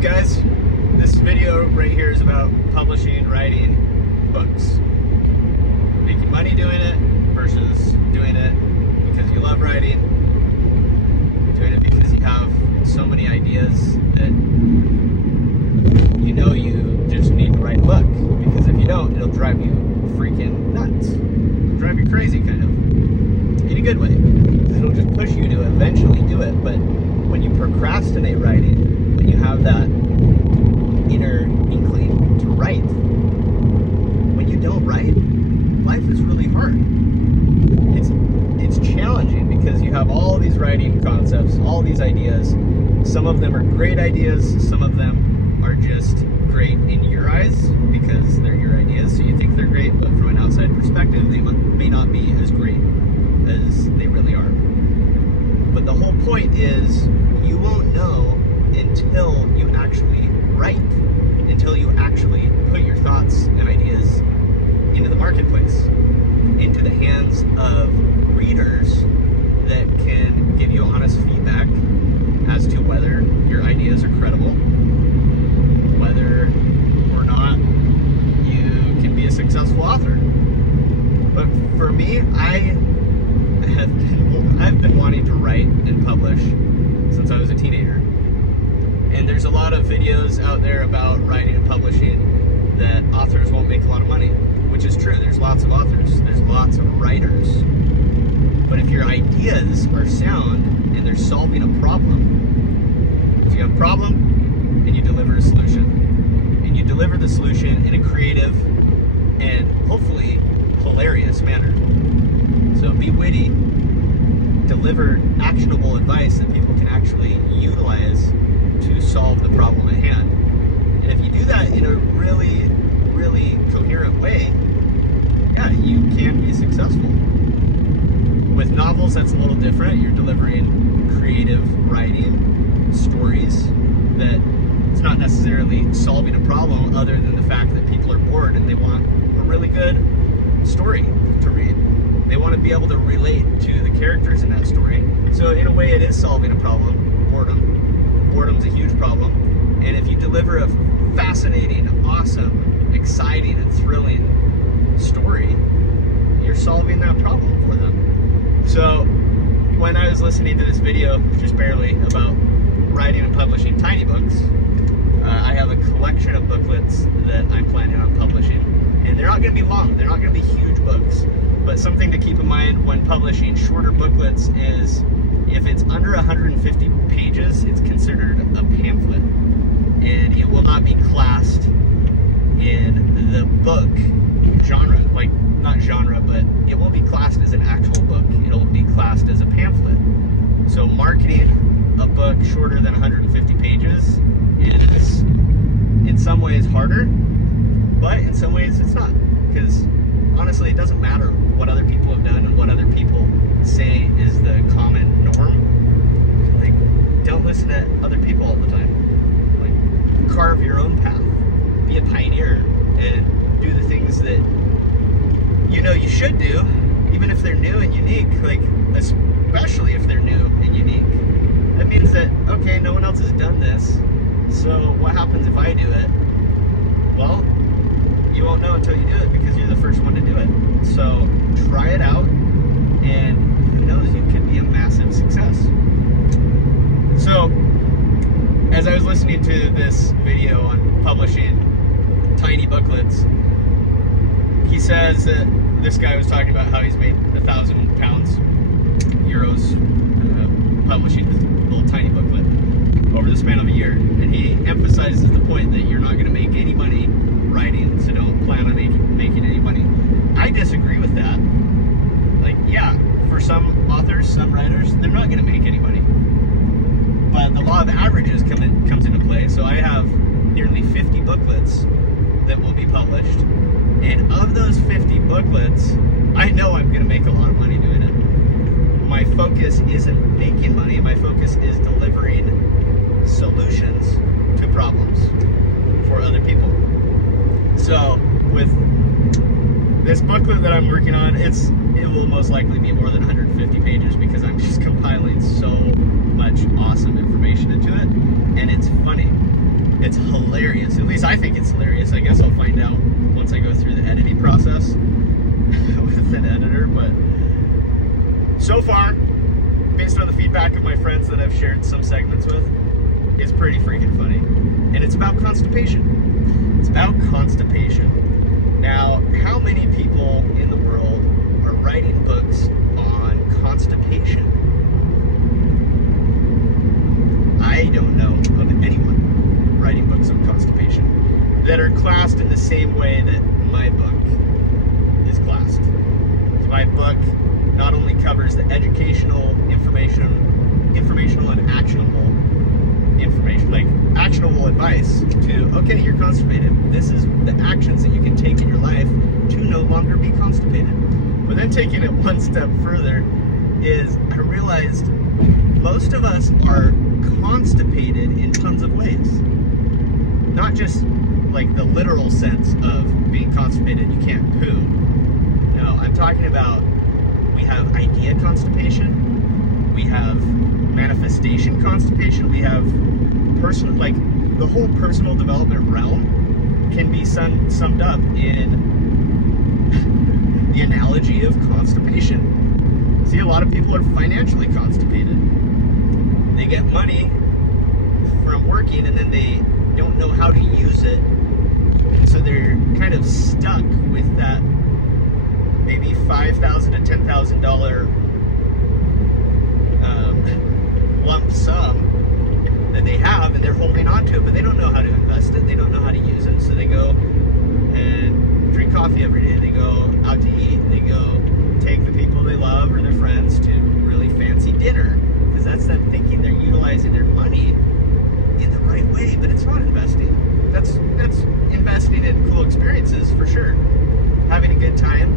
up, guys? This video right here is about publishing, writing books. Making money doing it versus doing it because you love writing. Doing it because you have so many ideas that you know you just need to write a book. Because if you don't, it'll drive you freaking nuts. It'll drive you crazy, kind of. In a good way. It'll just push you to eventually do it. But when you procrastinate writing, when you have that inner inkling to write, when you don't write, life is really hard. It's challenging because you have all these writing concepts, all these ideas. Some of them are great ideas, some of them are just great in your eyes because they're your ideas, so you think they're great, but from an outside perspective, they may not be as great as they really are. But the whole point is, you won't know until you actually write, until you actually put your thoughts and ideas into the marketplace, into the hands of readers that can give you honest feedback as to whether your ideas are credible, whether or not you can be a successful author. But for me, I've been wanting to write and publish since I was a teenager. And there's a lot of videos out there about writing and publishing that authors won't make a lot of money, which is true. There's lots of authors, there's lots of writers. But if your ideas are sound and they're solving a problem, if you have a problem and you deliver a solution, and you deliver the solution in a creative and hopefully hilarious manner. So be witty, deliver actionable advice that people can actually utilize to solve the problem at hand. And if you do that in a really, really coherent way, yeah, you can be successful. With novels, that's a little different. You're delivering creative writing, stories that it's not necessarily solving a problem other than the fact that people are bored and they want a really good story to read. They want to be able to relate to the characters in that story. So in a way, it is solving a problem, boredom. Boredom's a huge problem. And if you deliver a fascinating, awesome, exciting, and thrilling story, you're solving that problem for them. So when I was listening to this video, just barely, about writing and publishing tiny books, I have a collection of booklets that I'm planning on publishing. And they're not going to be long, they're not going to be huge books. But something to keep in mind when publishing shorter booklets is if it's under 150 pages, it's considered a pamphlet. And it will not be classed in the book genre, like not genre, but it won't be classed as an actual book. It'll be classed as a pamphlet. So marketing a book shorter than 150 pages is in some ways harder, but in some ways it's not. Because honestly, it doesn't matter what other people have done and what other people say is the common norm. Like, don't listen to other people all the time. Like, carve your own path. Be a pioneer and do the things that you know you should do, even if they're new and unique, like, especially if they're new and unique. That means that, okay, no one else has done this, so what happens if I do it? Well, you won't know until you do it because you're the first one to do it. So try it out, and who knows, you could be a massive success. So as I was listening to this video on publishing tiny booklets, he says that this guy was talking about how he's made 1,000 pounds, euros, publishing his little tiny booklet over the span of a year. And he emphasizes the point that you're not going to make any money writing, so don't plan on making any money. I disagree with that. Like, yeah, for some authors, some writers, they're not going to make any money. But the law of averages comes into play. So I have nearly 50 booklets that will be published. And of those 50 booklets, I know I'm going to make a lot of money doing it. My focus isn't making money. My focus is delivering solutions to problems for other people. So with this booklet that I'm working on, it will most likely be more than 150 pages because I'm just compiling so much awesome information into it, and it's funny. it's hilarious. At least I think it's hilarious. I guess I'll find out once I go through the editing process with an editor. But so far, based on the feedback of my friends that I've shared some segments with, it's pretty freaking funny. And it's about constipation. It's about constipation. Now, how many people in the world are writing books on constipation? I don't know of anyone writing books on constipation that are classed in the same way that my book is classed. So my book not only covers the educational, informational and actionable information, like actionable advice to, okay, you're constipated. This is the actions that you can take in your life to no longer be constipated. But then taking it one step further is I realized most of us are constipated in tons of ways. Not just like the literal sense of being constipated, you can't poo. No, I'm talking about we have idea constipation, we have manifestation constipation, we have personal, like the whole personal development realm can be summed up in the analogy of constipation. See, a lot of people are financially constipated. They get money from working and then they don't know how to use it, so they're kind of stuck with that maybe $5,000 to $10,000 lump sum that they have, and they're holding on to it, but they don't know how to invest it, they don't know how to use it, so they go and drink coffee every day, they go out to eat, they go take the people they love or their friends to really fancy dinner, because that's them thinking they're utilizing their money in the right way, but it's not investing. That's investing in cool experiences for sure. Having a good time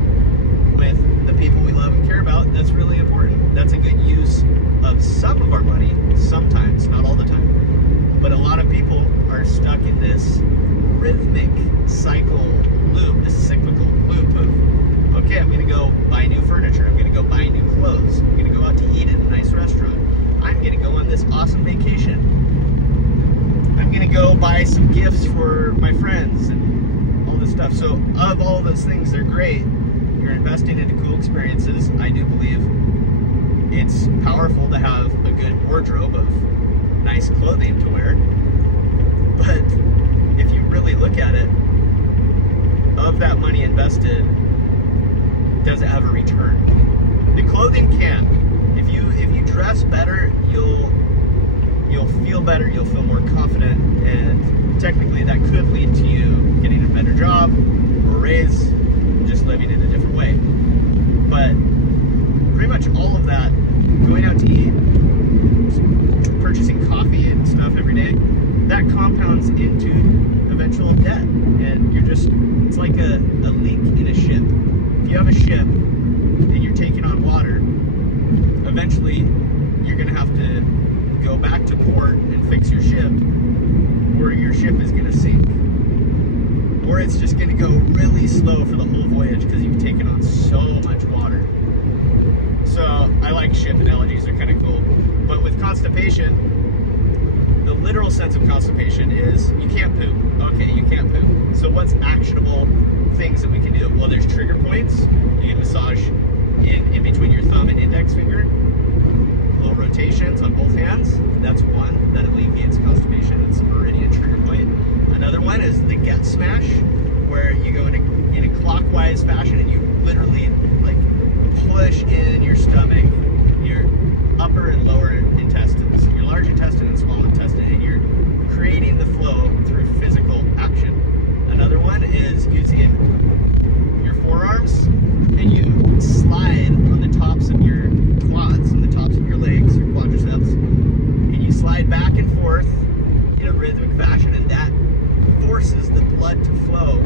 with the people we love and care about, that's really important. That's a good use of some of our money, sometimes, not all the time. But a lot of people are stuck in this rhythmic cycle loop, this cyclical loop of, okay, I'm gonna go buy new furniture, I'm gonna go buy new clothes, I'm gonna go out to eat at a nice restaurant, I'm gonna go on this awesome vacation, I'm gonna go buy some gifts for my friends and all this stuff. So of all those things, they're great. You're investing into cool experiences. I do believe it's powerful to have a good wardrobe of nice clothing to wear. But if you really look at it, of that money invested, does it have a return? The clothing can. If you dress better, you'll feel better, you'll feel more confident, and technically that could lead to you getting a better job or a raise, just living in a different way. But pretty much all of that, going out to eat, purchasing coffee and stuff every day, that compounds into eventual debt. And it's like a leak in a ship. If you have a ship and you're taking on water, eventually you're gonna have to go back to port and fix your ship, or your ship is gonna sink. Or it's just gonna go really slow for the whole voyage because you've taken on so much water. So I like ship analogies, they're kind of cool. But with constipation, the literal sense of constipation is you can't poop. Okay, you can't poop. So what's actionable things that we can do? Well, there's trigger points. You can massage in between your thumb and index finger. Little rotations on both hands. That's one that alleviates constipation. It's already a trigger point. Another one is the gut smash, where you go in a clockwise fashion and you literally like push in your stomach, your upper and lower intestines, your large intestine and small intestine, and you're creating the flow through physical action. Another one is using your forearms and you slide on the tops of your quads, on the tops of your legs, your quadriceps, and you slide back and forth in a rhythmic fashion, and that forces the blood to flow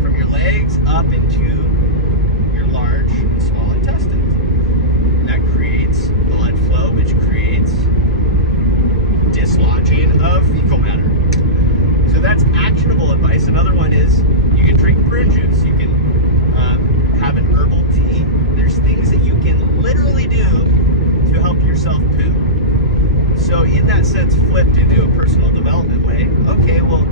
from your legs up into your large and small intestines. And that creates blood flow, which creates dislodging of fecal matter. So that's actionable advice. Another one is you can drink prune juice, you can have an herbal tea. There's things that you can literally do to help yourself poo. So in that sense, flipped into a personal development way, okay, well,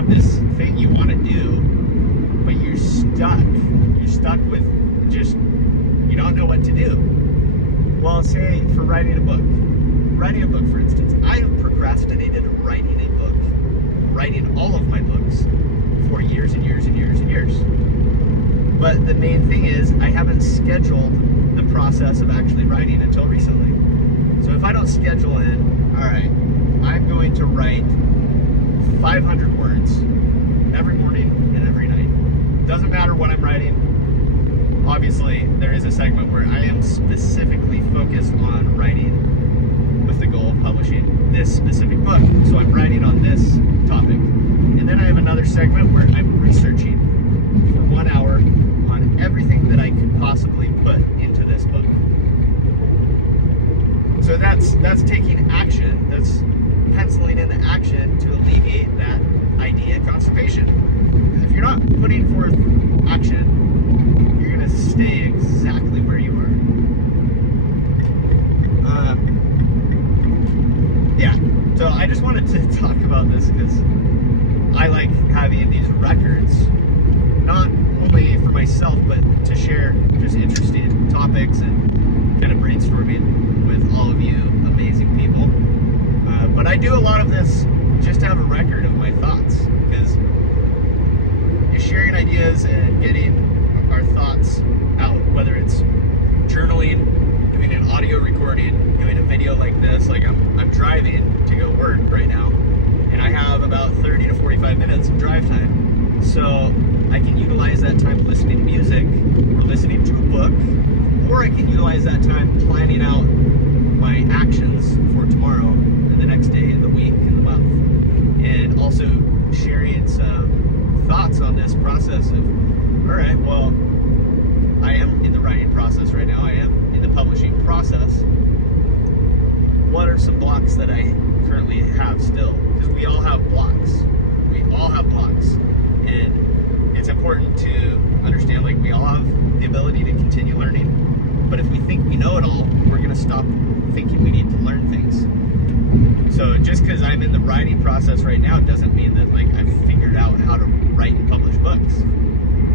have this thing you want to do, but you're stuck. You're stuck with just, you don't know what to do. Well, say for writing a book, for instance, I have procrastinated writing a book, writing all of my books for years and years and years and years. But the main thing is I haven't scheduled the process of actually writing until recently. So if I don't schedule in, all right, I'm going to write 500 words every morning and every night. Doesn't matter what I'm writing. Obviously, there is a segment where I am specifically focused on writing with the goal of publishing this specific book. So I'm writing on this topic. And then I have another segment where I'm researching for 1 hour on everything that I could possibly put into this book. So that's taking action. That's penciling in the action to alleviate that idea constipation. Because if you're not putting forth action, you're going to stay exactly where you are. Yeah, so I just wanted to talk about this because I like having these records, not only for myself, but to share just interesting topics and kind of brainstorming with all of you amazing people. But I do a lot of this just to have a record of my thoughts, because sharing ideas and getting our thoughts out, whether it's journaling, doing an audio recording, doing a video like this, like I'm driving to go work right now, and I have about 30 to 45 minutes of drive time. So I can utilize that time listening to music or listening to a book, or I can utilize that time planning out my actions for tomorrow and the next day and the week and the month. And also sharing some thoughts on this process of, all right, well, I am in the writing process right now. I am in the publishing process. What are some blocks that I currently have still? Because we all have blocks. We all have blocks. And it's important to understand, like, we all have the ability to continue learning. But if we think we know it all, we're going to stop thinking we need to learn things. So just because I'm in the writing process right now doesn't mean that, like, I've figured out how to write and publish books.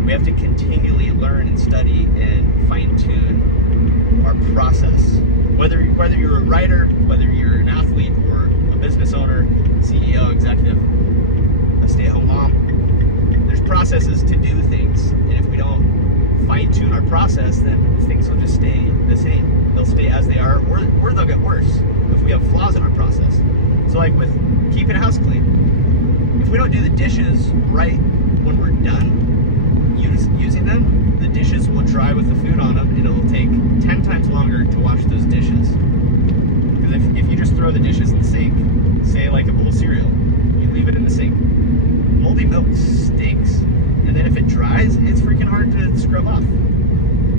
We have to continually learn and study and fine-tune our process. Whether you're a writer, whether you're an athlete or a business owner, CEO, executive, a stay-at-home mom, there's processes to do things. And if we don't fine-tune our process, then things will just stay the same. They'll stay as they are, or they'll get worse if we have flaws in our process. So like with keeping a house clean, if we don't do the dishes right when we're done using them, the dishes will dry with the food on them, and it'll take 10 times longer to wash those dishes. Because if you just throw the dishes in the sink, say like a bowl of cereal, you leave it in the sink, moldy milk stinks. And then if it dries, it's freaking hard to scrub off.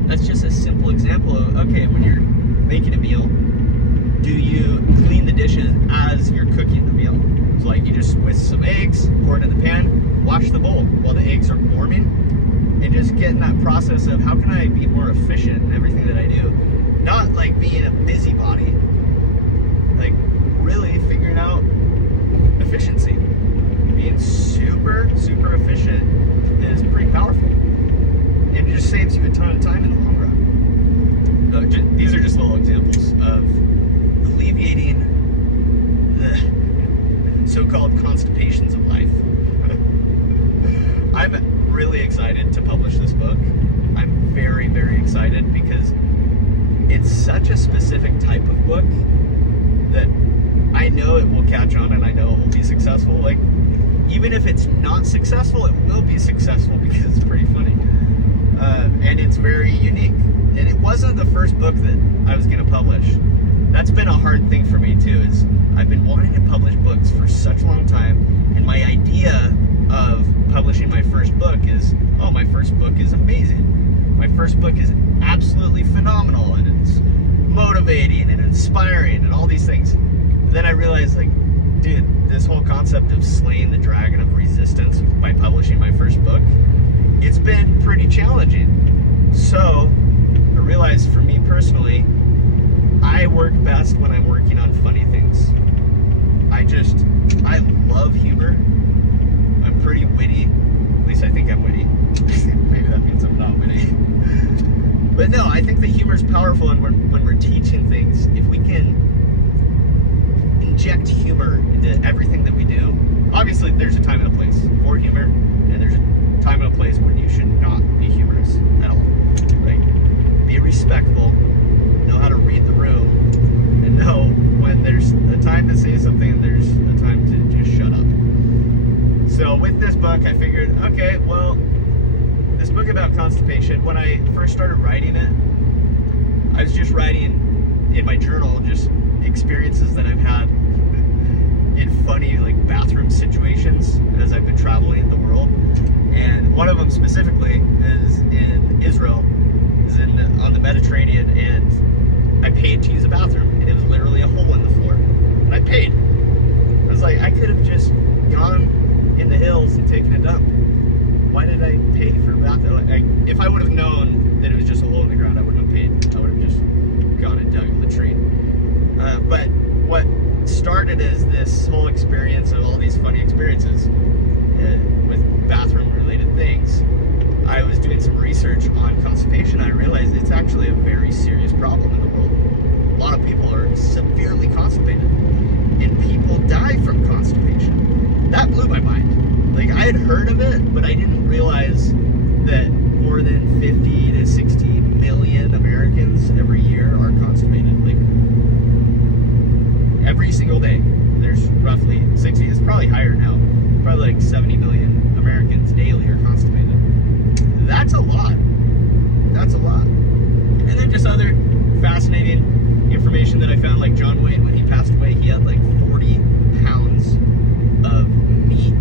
That's just a simple example of, okay, when you're making a meal, do you clean the dishes as you're cooking the meal? So like you just whisk some eggs, pour it in the pan, wash the bowl while the eggs are warming, and just get in that process of how can I be more efficient in everything that I do. Not like being a busybody, like really figuring out efficiency. Being super, super efficient is pretty powerful. And it just saves you a ton of time in the long run. These are just little examples of alleviating the so-called constipations of life. I'm really excited to publish this book. I'm very, very excited because it's such a specific type of book that I know it will catch on and I know it will be successful. Like, even if it's not successful, it will be successful because it's pretty funny. And it's very unique. And it wasn't the first book that I was going to publish. That's been a hard thing for me too, is I've been wanting to publish books for such a long time, and my idea of publishing my first book is, oh, my first book is amazing. My first book is absolutely phenomenal, and it's motivating and inspiring and all these things. But then I realized, like, dude, this whole concept of slaying the dragon of resistance by publishing my first book, it's been pretty challenging. So I realized for me personally, I work best when I'm working on funny things. I love humor. I'm witty. At least I think I'm witty. Maybe that means I'm not witty. But no, I think that humor is powerful, and when we're teaching things, if we can inject humor into everything that we do, obviously there's a time and a place for humor, and there's a time and a place when you should not be humorous at all. Like, be respectful, know how to read the room, and know when there's a time to say something and there's a time to just shut up. So with this book, I figured, okay, well, this book about constipation, when I first started writing it, I was just writing in my journal just experiences that I've had in funny, like, bathroom situations as I've been traveling the world. And one of them specifically is in Israel, on the Mediterranean, and I paid to use a bathroom, and it was literally a hole in the floor, and I paid. I was like, I could have just gone in the hills and taken a dump. Why did I pay for a bathroom? If I would have known that it was just a hole in the ground, I wouldn't have paid. I would have just gone and dug a latrine. But what started as this whole experience of all these funny experiences with bathroom-related things, I was doing some research on constipation. I realized it's actually a very serious problem in the world. A lot of people are severely constipated, and people die from constipation. That blew my mind. Like, I had heard of it, but I didn't realize that more than 50 to 60 million Americans every year are constipated. Like, every single day. There's roughly 60, it's probably higher now. Probably like 70 million Americans daily are constipated. That's a lot. That's a lot. And then just other fascinating information that I found, like John Wayne, when he passed away, he had like 40 pounds of meat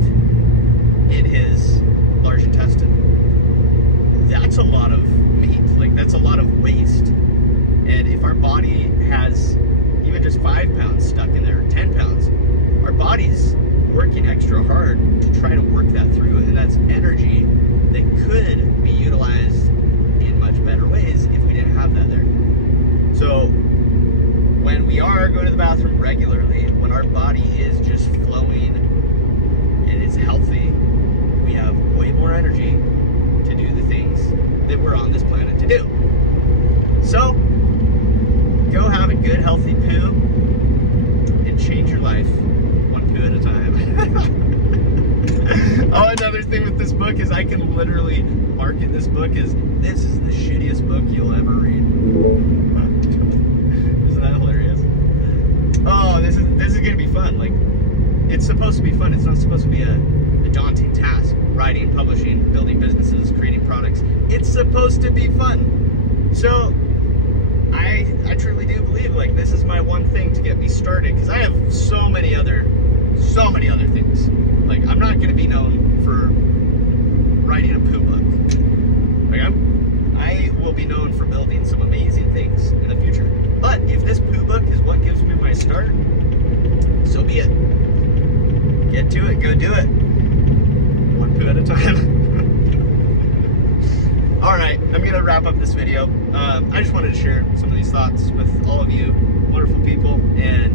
in his large intestine. That's a lot of meat. Like, that's a lot of waste. And if our body has even just 5 pounds stuck in there, 10 pounds, our body's working extra hard to try to work that through, and that's energy that could be utilized in much better ways if we didn't have that there. So when we are going to the bathroom regularly, when our body is just flowing and it's healthy, we have way more energy to do the things that we're on this planet to do. So go have a good, healthy poo and change your life one poo at a time. Oh, another thing with this book is I can literally market this book as, this is the shittiest book you'll ever read. Isn't that hilarious? Oh, this is gonna be fun. Like, it's supposed to be fun. It's not supposed to be a daunting task. Writing, publishing, building businesses, creating products. It's supposed to be fun. So I truly do believe, like, this is my one thing to get me started, because I have so many other things. Like, I'm not going to be known for writing a poo book. Like, I will be known for building some amazing things in the future. But if this poo book is what gives me my start, so be it. Get to it. Go do it. One poo at a time. All right, I'm going to wrap up this video. I just wanted to share some of these thoughts with all of you wonderful people and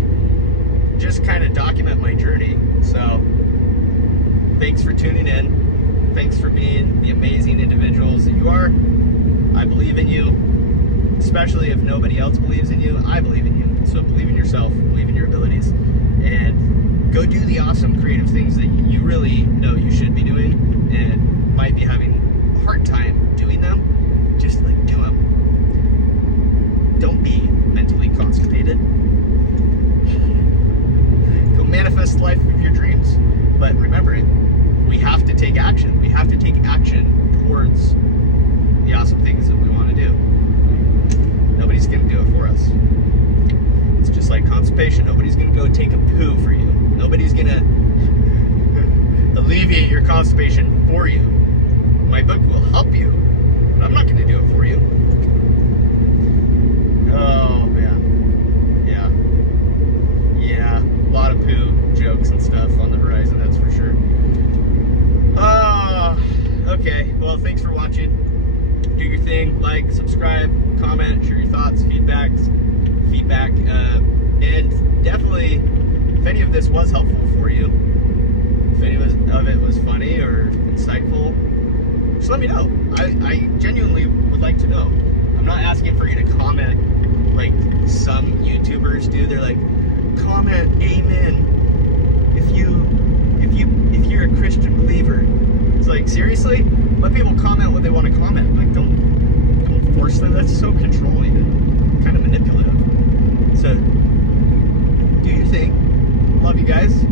just kind of document my journey. So thanks for tuning in. Thanks for being the amazing individuals that you are. I believe in you, especially if nobody else believes in you. I believe in you. So believe in yourself, believe in your abilities, and go do the awesome creative things that you really know you should be doing and might be having a hard time doing them. Just, like, do them. Don't be mentally constipated. Go manifest the life of your dreams. But remember, we have to take action. We have to take action towards the awesome things that we want to do. Nobody's going to do it for us. It's just like constipation. Nobody's going to go take a poo for you. Nobody's going to alleviate your constipation for you. My book will help you, but I'm not going to do it for you. Oh, man. Yeah. A lot of poo jokes and stuff on the horizon, that's for sure. Okay. Well, thanks for watching. Do your thing. Like, subscribe, comment, share your thoughts, feedback. And definitely, if any of this was helpful for you, if any of it was funny or just let me know. I genuinely would like to know. I'm not asking for you to comment like some YouTubers do. They're like, comment amen if you're a Christian believer. It's like, seriously? Let people comment what they want to comment. Like, don't force them. That's so controlling and kind of manipulative. So do your thing. Love you guys.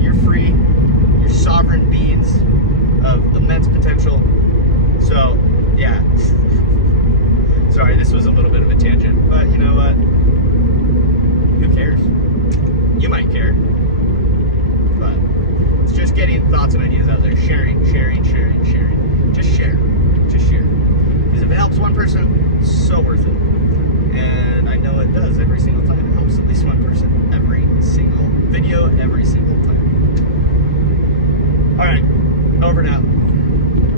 You're free. You're sovereign beings of immense potential. So, yeah. Sorry, this was a little bit of a tangent, but you know what? Who cares? You might care. But it's just getting thoughts and ideas out there. Sharing. Just share. Because if it helps one person, it's so worth it. And I know it does.